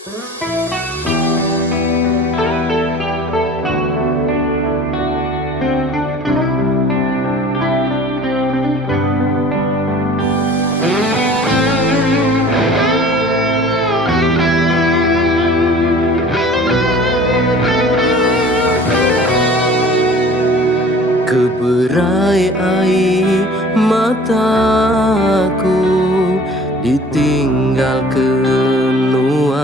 Keberai air mataku ditinggal kenuan,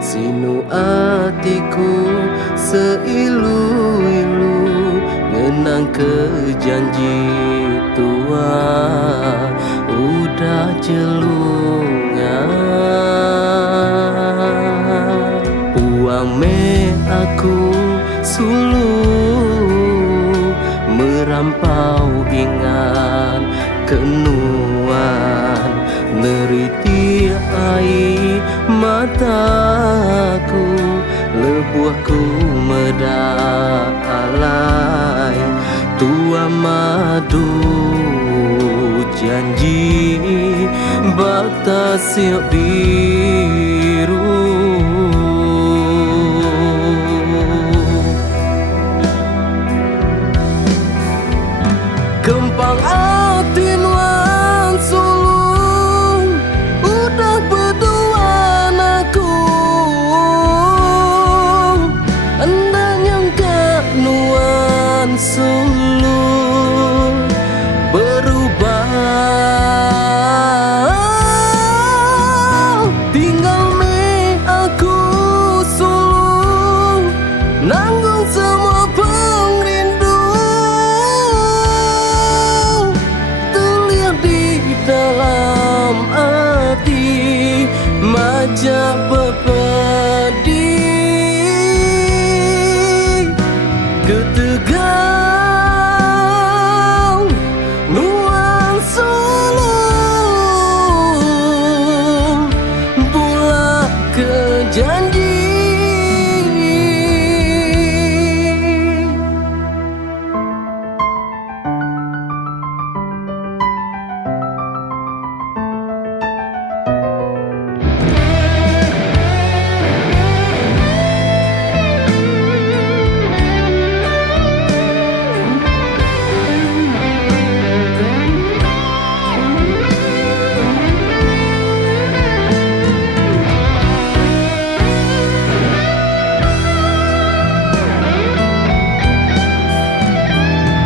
sinu hatiku seilu-ilu ngenang ke janji tua udah jelungan. Puang me aku sulu merampau ingat kenuan, neriti air mataku lebuhku medalai tua madu janji bakta siap biru. Kempang hati nuan sulung udah berduaan aku, anda nyangka nuan sulung berubah, tinggal me aku sulung nanggung semua pengrindu dalam hati majak berpedih ketegang nuan sulung pula ke janji.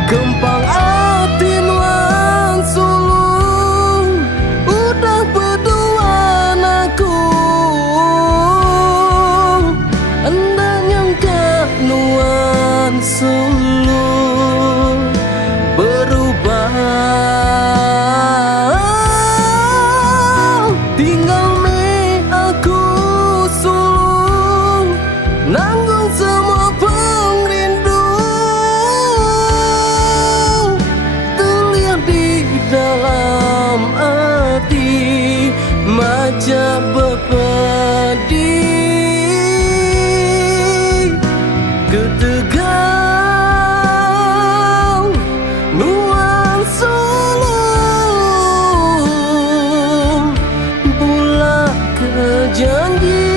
Kempang hati nuan sulung udah berduaan aku, anda nyangka nuan sulung berubah, tinggal me aku sulung nanggung semua pengrindu dalam hati majak berpedih ketegang nuan sulung pula ke janji.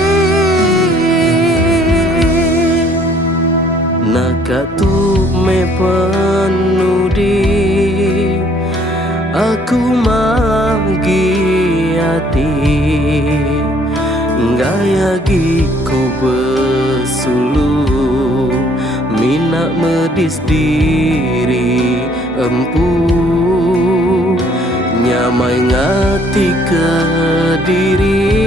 Nak tu me penudi aku magi hati gaya giku besulu minak medis diri empu nyamai ngati ke diri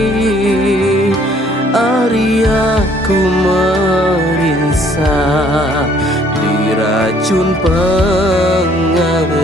ari aku merinsa diracun pengaruh